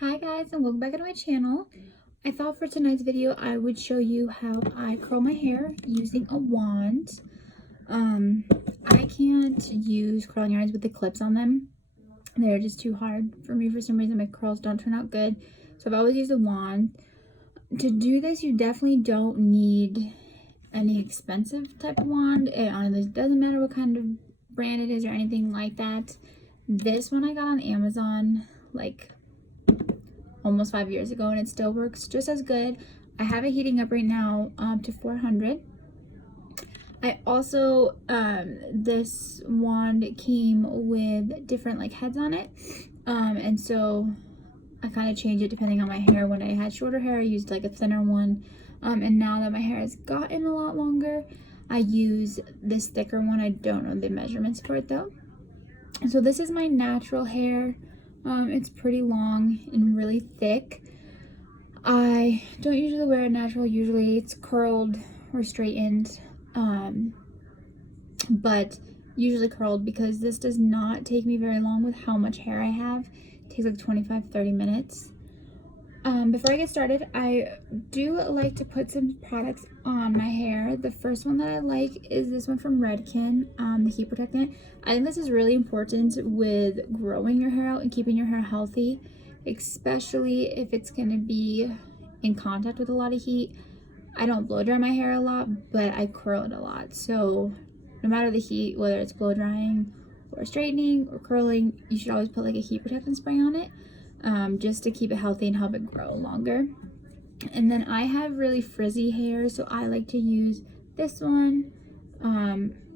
Hi guys, and welcome back to my channel. I thought for tonight's video I would show you how I curl my hair using a wand. I can't use curling irons with the clips on them. They're just too hard for me. For some reason my curls don't turn out good, so I've always used a wand. To do this you definitely don't need any expensive type of wand. It honestly doesn't matter what kind of brand it is or anything like that. This one I got on Amazon like almost 5 years ago, and it still works just as good. I have it heating up right now to 400. I also this wand came with different like heads on it, and so I kind of changed it depending on my hair. When I had shorter hair I used like a thinner one, and now that my hair has gotten a lot longer I use this thicker one. I don't know the measurements for it though. So this is my natural hair. It's pretty long and really thick. I don't usually wear it natural. Usually it's curled or straightened, but usually curled because this does not take me very long with how much hair I have. It takes like 25-30 minutes. Before I get started, I do like to put some products on my hair. The first one that I like is this one from Redken, the heat protectant. I think this is really important with growing your hair out and keeping your hair healthy, especially if it's going to be in contact with a lot of heat. I don't blow dry my hair a lot, but I curl it a lot. So no matter the heat, whether it's blow drying or straightening or curling, you should always put like a heat protectant spray on it. Just to keep it healthy and help it grow longer. And then I have really frizzy hair, so I like to use this one.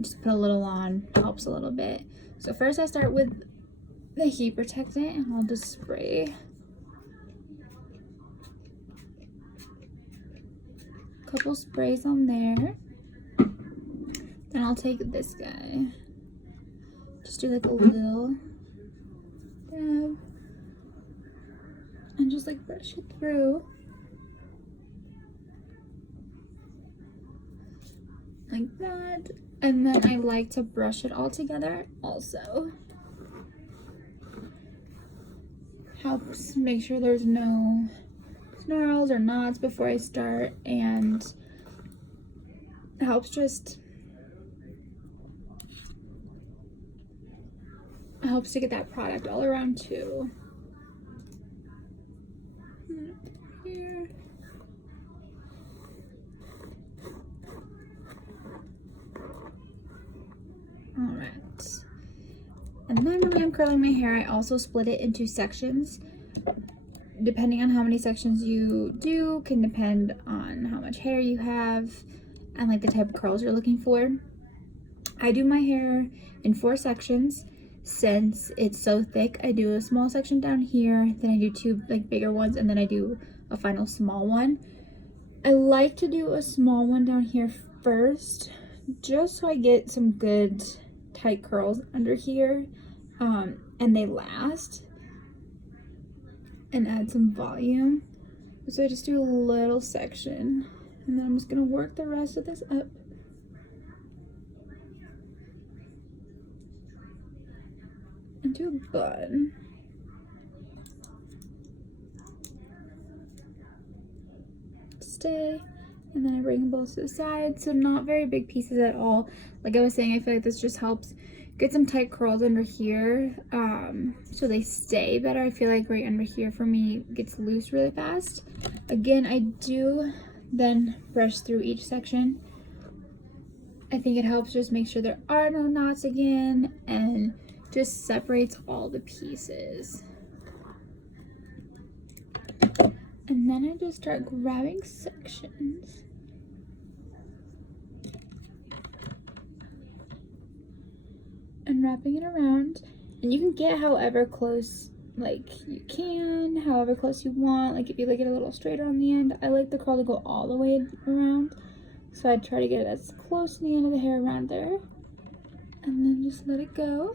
Just put a little on, helps a little bit. So first I start with the heat protectant, and I'll just spray a couple sprays on there. Then I'll take this guy, just do like a little dab and just like brush it through like that. And then I like to brush it all together also. Helps make sure there's no snarls or knots before I start, and helps to get that product all around too. Here. Alright. And then when I'm curling my hair, I also split it into sections. Depending on how many sections you do can depend on how much hair you have and like the type of curls you're looking for. I do my hair in 4 sections. Since it's so thick, I do a small section down here, then I do 2 like bigger ones, and then I do a final small one. I like to do a small one down here first, just so I get some good tight curls under here, and they last and add some volume. So I just do a little section, and then I'm just gonna work the rest of this up. Into a bun. Stay, and then I bring them both to the side, so not very big pieces at all. Like I was saying, I feel like this just helps get some tight curls under here, so they stay better. I feel like right under here for me gets loose really fast. Again, I do then brush through each section. I think it helps just make sure there are no knots again, and just separates all the pieces. And then I just start grabbing sections and wrapping it around. And you can get however close like you can, however close you want. Like if you like it a little straighter on the end, I like the curl to go all the way around, so I try to get it as close to the end of the hair around there, and then just let it go.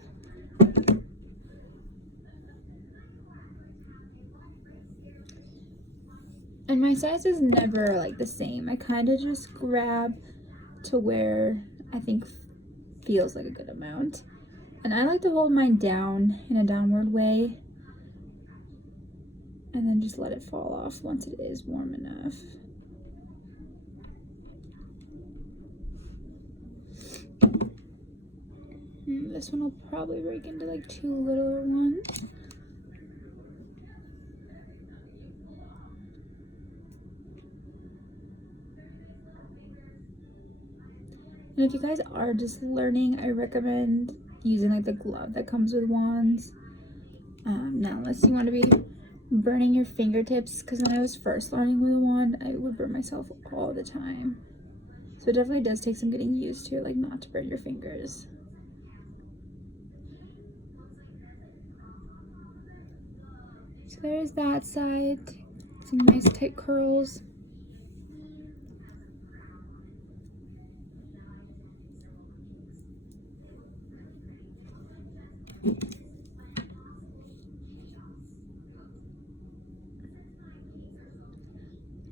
And my size is never like the same. I kind of just grab to where I think feels like a good amount. And I like to hold mine down in a downward way and then just let it fall off once it is warm enough. This one will probably break into like 2 littler ones. And if you guys are just learning, I recommend using like the glove that comes with wands. Now, unless you want to be burning your fingertips, because when I was first learning with a wand, I would burn myself all the time. So it definitely does take some getting used to, like not to burn your fingers. So there's that side, some nice tight curls.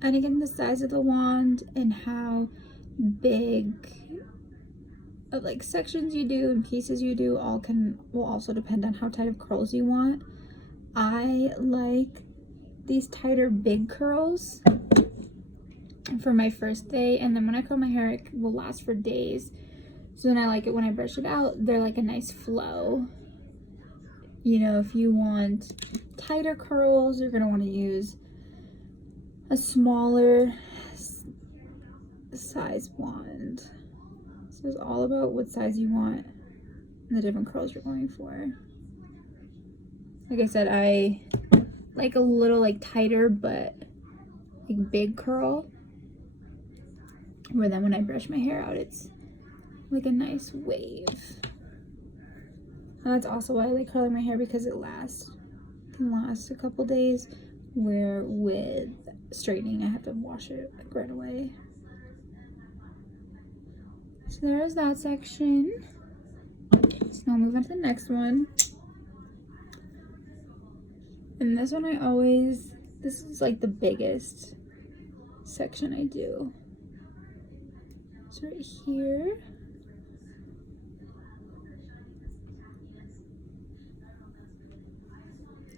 And again, the size of the wand and how big of like sections you do and pieces you do will also depend on how tight of curls you want. I like these tighter big curls for my first day, and then when I curl my hair it will last for days. So then I like it when I brush it out, they're like a nice flow. You know, if you want tighter curls, you're gonna want to use a smaller size wand. So it's all about what size you want and the different curls you're going for. Like I said, I like a little like tighter but like big curl, where then when I brush my hair out it's like a nice wave. And that's also why I like curling my hair, because it can last a couple days, where with straightening I have to wash it like right away. So there's that section. So now I'll move on to the next one. And this one this is like the biggest section I do. It's right here.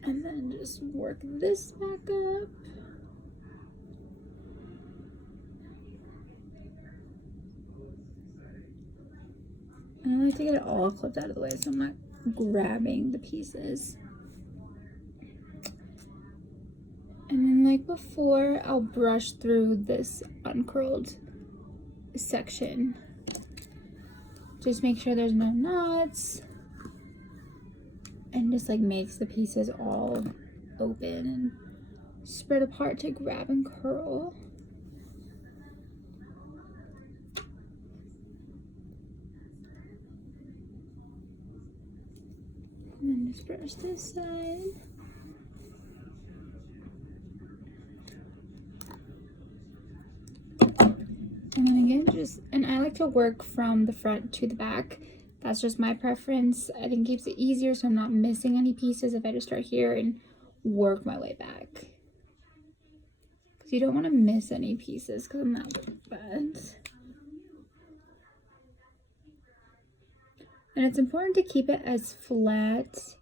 And then just work this back up. And I like to get it all clipped out of the way so I'm not grabbing the pieces. And then like before, I'll brush through this uncurled section. Just make sure there's no knots. And just like makes the pieces all open and spread apart to grab and curl. And then just brush this side. And then again, and I like to work from the front to the back. That's just my preference. I think it keeps it easier so I'm not missing any pieces if I just start here and work my way back. Because you don't want to miss any pieces, because I'm not good bad. And it's important to keep it as flat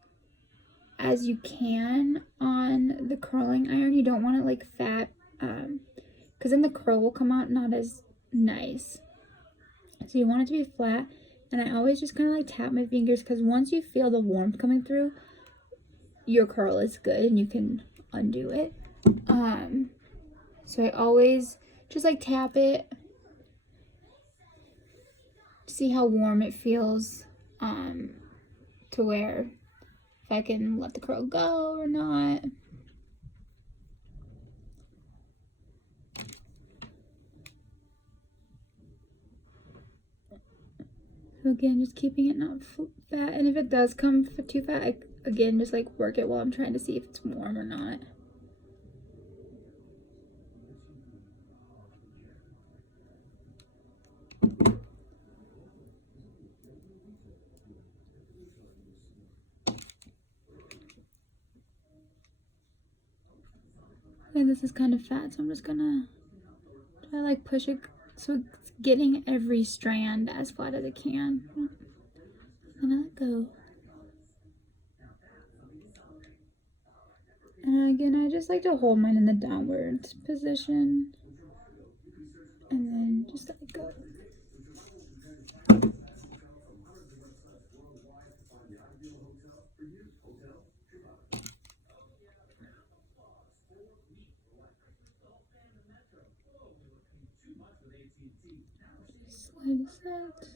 as you can on the curling iron. You don't want it like fat, because then the curl will come out not as nice. So you want it to be flat. And I always just kind of like tap my fingers, because once you feel the warmth coming through, your curl is good and you can undo it. So I always just like tap it, see how warm it feels, to where if I can let the curl go or not. So again, just keeping it not fat, and if it does come too fat, I again just like work it while I'm trying to see if it's warm or not. And this is kind of fat, so I'm just gonna try to like push it so it's getting every strand as flat as it can. And I let go. And again, I just like to hold mine in the downward position. And then just let it go. Slide that.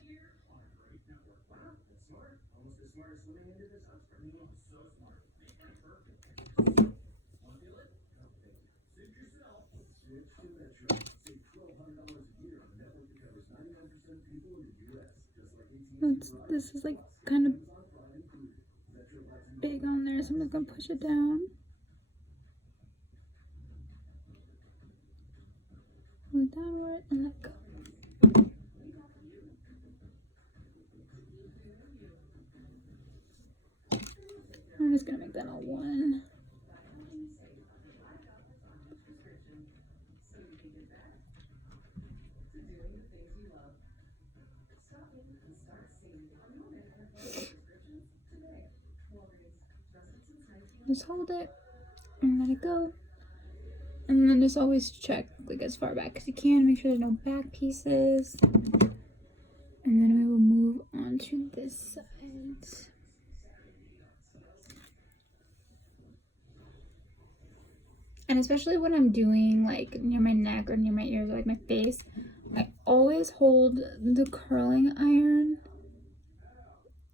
This is like kind of big on there, so I'm just gonna push it down. Pull it downward and let go. I'm just gonna make that a 1. Just hold it and let it go. And then just always check like as far back as you can, make sure there's no back pieces. And then we will move on to this side. And especially when I'm doing like near my neck or near my ears or like my face, I always hold the curling iron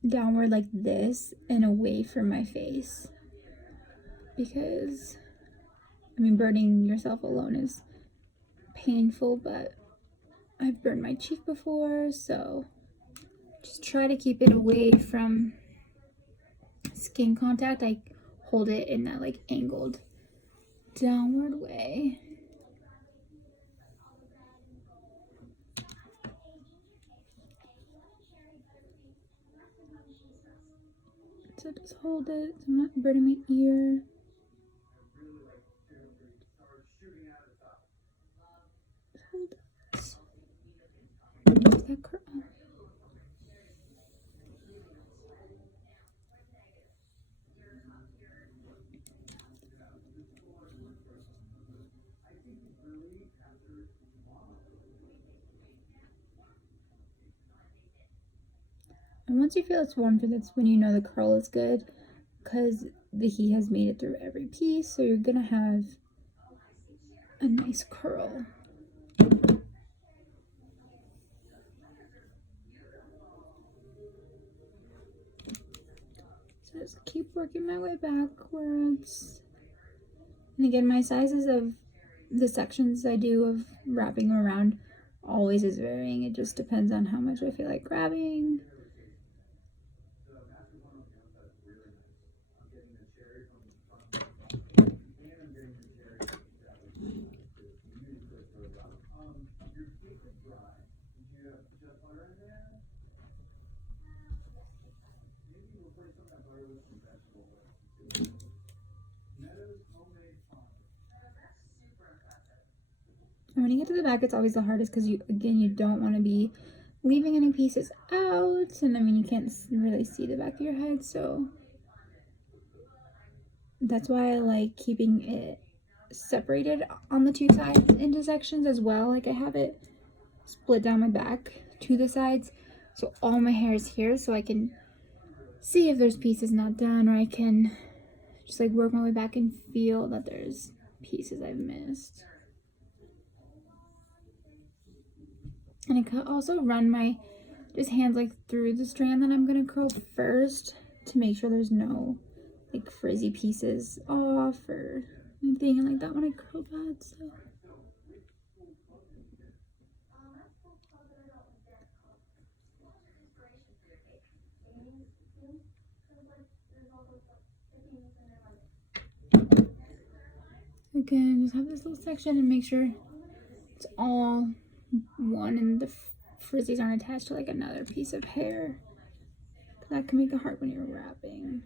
downward like this and away from my face. Because, I mean, burning yourself alone is painful, but I've burned my cheek before, so just try to keep it away from skin contact. I hold it in that like angled downward way. So just hold it so I'm not burning my ear. Hold it. That curl. And once you feel it's warm through, that's when you know the curl is good, because the heat has made it through every piece, so you're gonna have a nice curl. So just keep working my way backwards. And again, my sizes of the sections I do of wrapping around always is varying. It just depends on how much I feel like grabbing. And when you get to the back, it's always the hardest because you don't want to be leaving any pieces out, and I mean you can't really see the back of your head, so that's why I like keeping it separated on the two sides into sections as well. Like I have it split down my back to the sides, so all my hair is here, so I can see if there's pieces not done, or I can just like work my way back and feel that there's pieces I've missed. And I could also run my just hands like through the strand that I'm gonna curl first to make sure there's no like frizzy pieces off or anything. And like that one I curled bad, so. Again, just have this little section and make sure it's all one and the frizzies aren't attached to like another piece of hair. That can make it hard when you're wrapping.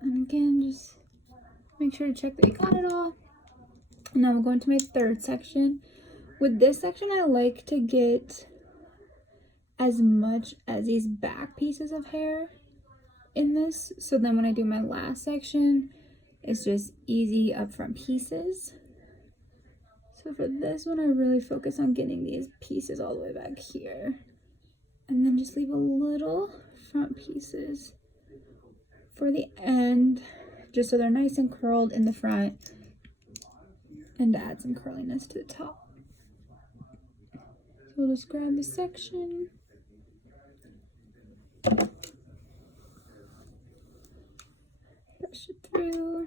And again, just make sure to check that you got it all. And now we'll go into my third section, With this section, I like to get as much as these back pieces of hair in this, so then when I do my last section, it's just easy up front pieces. So for this one, I really focus on getting these pieces all the way back here, and then just leave a little front pieces for the end, just so they're nice and curled in the front, and to add some curliness to the top. So we'll just grab this section. Brush it through.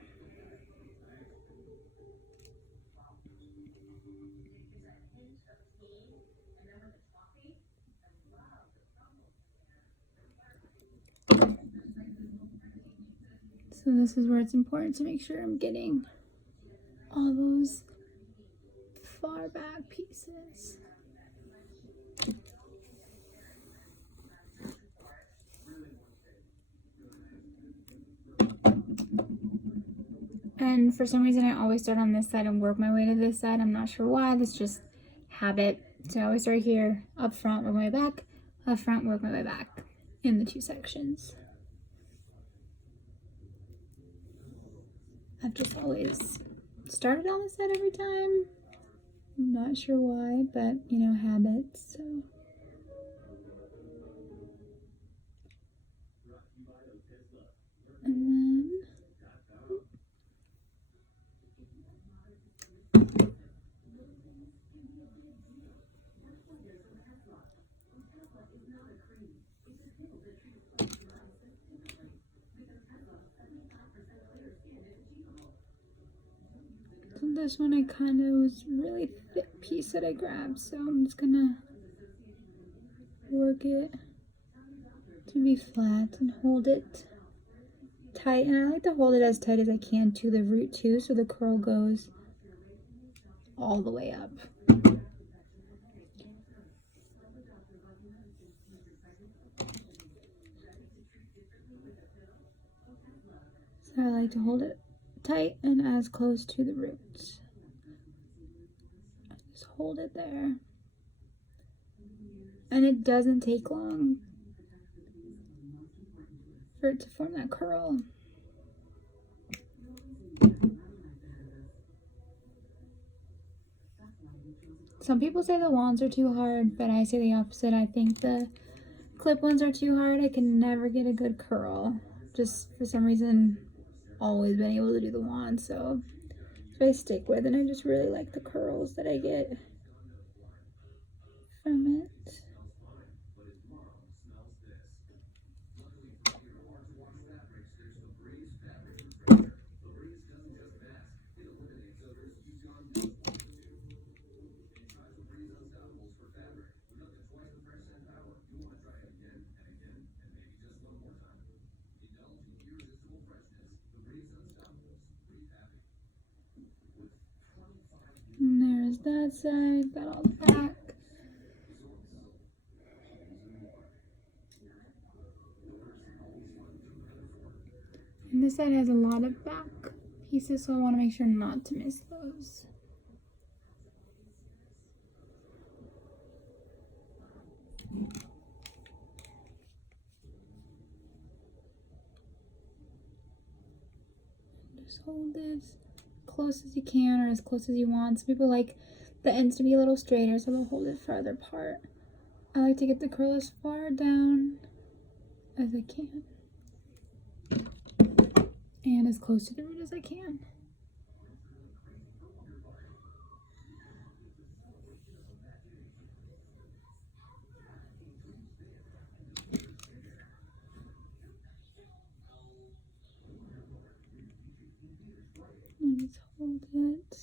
So this is where it's important to make sure I'm getting all those far back pieces. And for some reason, I always start on this side and work my way to this side. I'm not sure why. That's just habit. So I always start here, up front, work my way back, up front, work my way back in the two sections. I've just always started on this side every time. I'm not sure why, but you know, habits. So. And then this one, I kind of was really thick piece that I grabbed, so I'm just gonna work it to be flat and hold it tight. And I like to hold it as tight as I can to the root too, so the curl goes all the way up. So I like to hold it tight and as close to the roots. Just hold it there. And it doesn't take long for it to form that curl. Some people say the wands are too hard, but I say the opposite. I think the clip ones are too hard. I can never get a good curl. Just for some reason, always been able to do the wand, so I stick with, and I just really like the curls that I get from it. And there's that side, got all the back. And this side has a lot of back pieces, so I want to make sure not to miss those. Just hold this close as you can, or as close as you want. Some people like the ends to be a little straighter, so they'll hold it farther apart. I like to get the curl as far down as I can, and as close to the root as I can. And just hold it.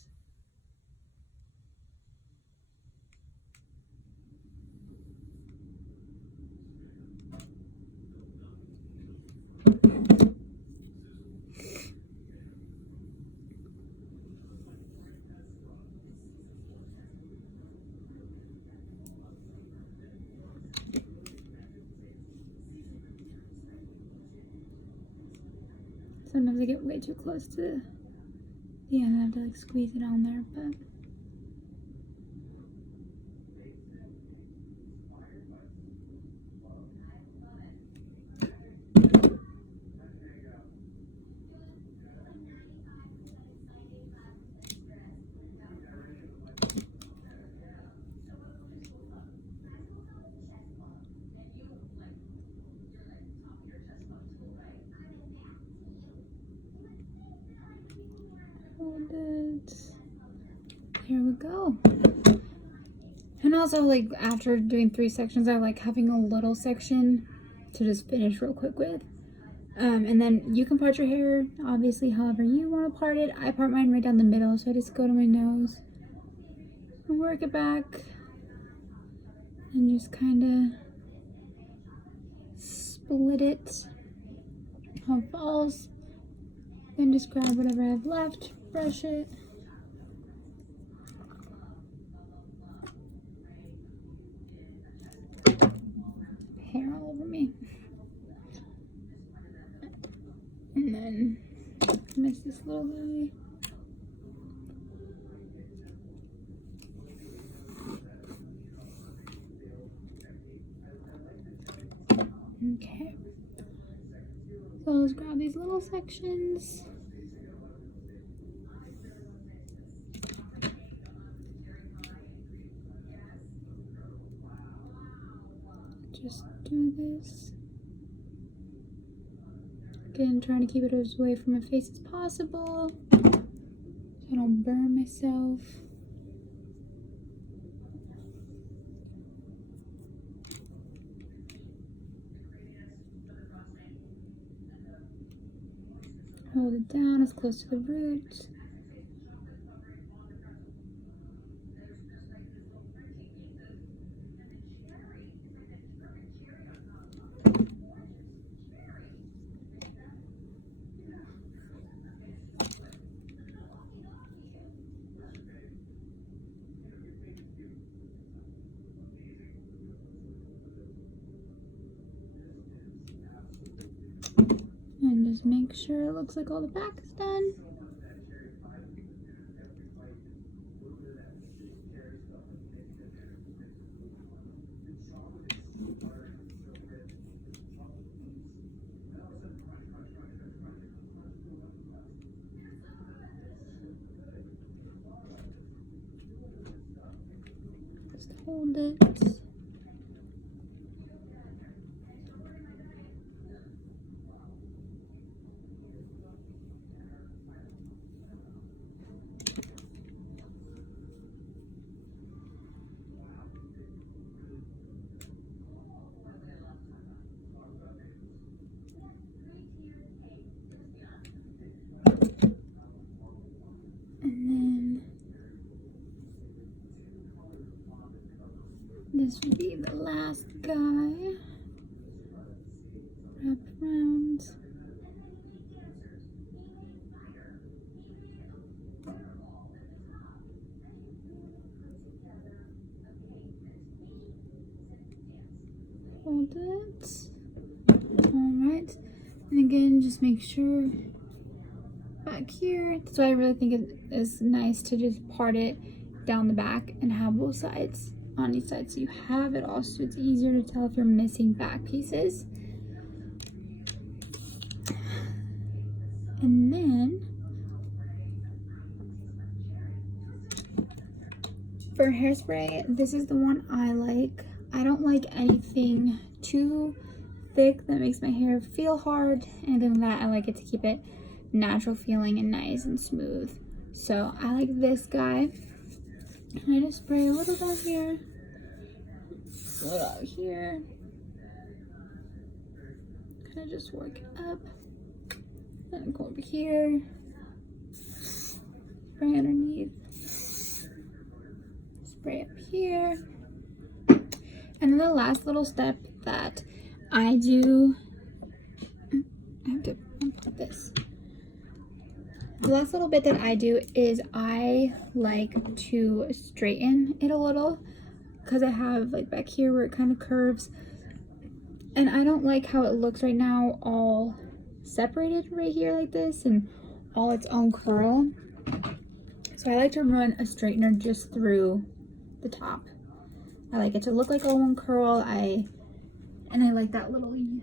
Sometimes I get way too close to the end and I have to like squeeze it on there, but hold it. Here we go. And also, like, after doing 3 sections, I like having a little section to just finish real quick with. And then you can part your hair, obviously, however you want to part it. I part mine right down the middle, so I just go to my nose and work it back. And just kind of split it how it falls. Then just grab whatever I have left, brush it. Hair all over me. And then miss this little guy. Okay. So let's grab these little sections. Just do this. Again, trying to keep it as away from my face as possible, so I don't burn myself. Hold it down as close to the root. And just make sure it looks like all the back is done. Just hold it. This would be the last guy. Wrap around. Hold it. Alright. And again, just make sure back here. That's why I really think it is nice to just part it down the back and have both sides on each side, so you have it all, so it's easier to tell if you're missing back pieces. And then for hairspray, this is the one I like. I don't like anything too thick that makes my hair feel hard. Anything like that, I like it to keep it natural feeling and nice and smooth. So I like this guy. And I just spray a little down here, a little out here. Kind of just work it up. Then go over here. Spray underneath. Spray up here. And then the last little step that I do, I have to unplug this. The last little bit that I do is I like to straighten it a little, because I have like back here where it kind of curves, and I don't like how it looks right now, all separated right here like this and all its own curl. So I like to run a straightener just through the top. I like it to look like all one curl. And I like that little U.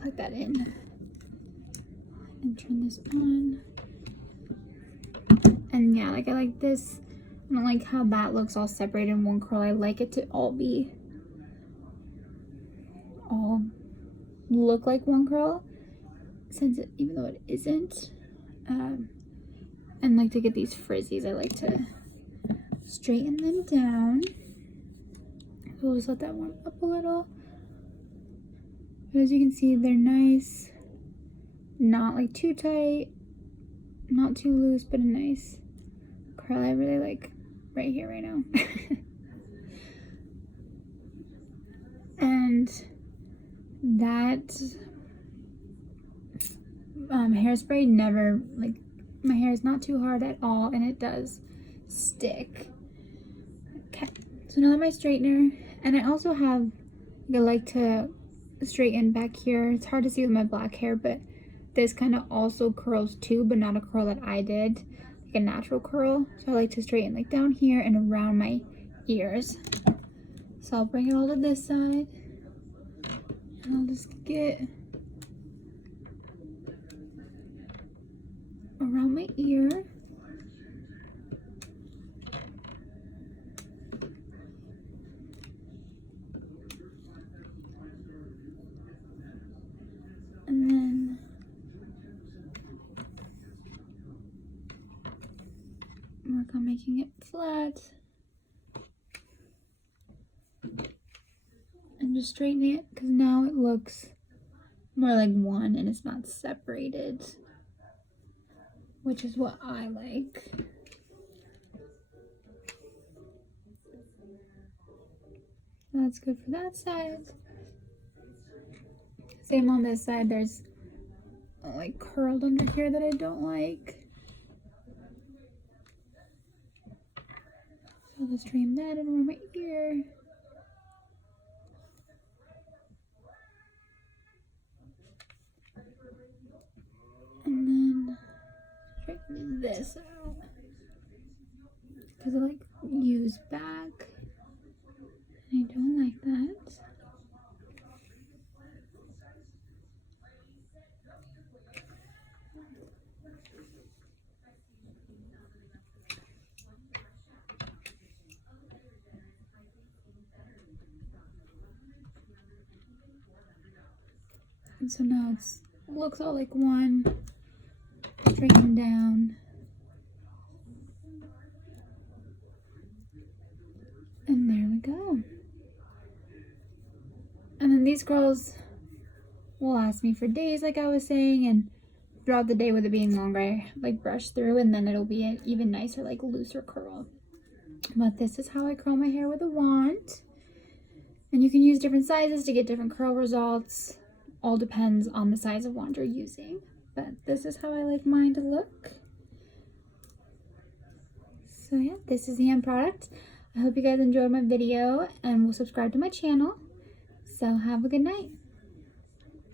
Plug that in and turn this on. And yeah, like I like this. I don't like how that looks all separated in one curl. I like it to all look like one curl. since even though it isn't. And like to get these frizzies, I like to straighten them down. We'll just let that warm up a little. But as you can see, they're nice, not like too tight, not too loose, but a nice curl. I really like right here, right now. And that hairspray never, like, my hair is not too hard at all, and it does stick. Okay, so now that my straightener, and I also have, I like to straighten back here. It's hard to see with my black hair, but this kind of also curls too, but not a curl that I did, like a natural curl. So I like to straighten like down here and around my ears. So I'll bring it all to this side, and I'll just get around my ear. And then work on making it flat. And just straighten it, because now it looks more like one and it's not separated, which is what I like. That's good for that side. Same on this side, there's like curled under here that I don't like. So I'll just straighten that and around my ear. And then straighten this out, because I like use back. I don't like that. And so now it looks all like one. Straighten down. And there we go. And then these curls will last me for days, like I was saying, and throughout the day with it being longer, I like brush through, and then it'll be an even nicer, like looser curl. But this is how I curl my hair with a wand. And you can use different sizes to get different curl results. All depends on the size of wand you're using. But this is how I like mine to look. So yeah, this is the end product. I hope you guys enjoyed my video and will subscribe to my channel. So have a good night.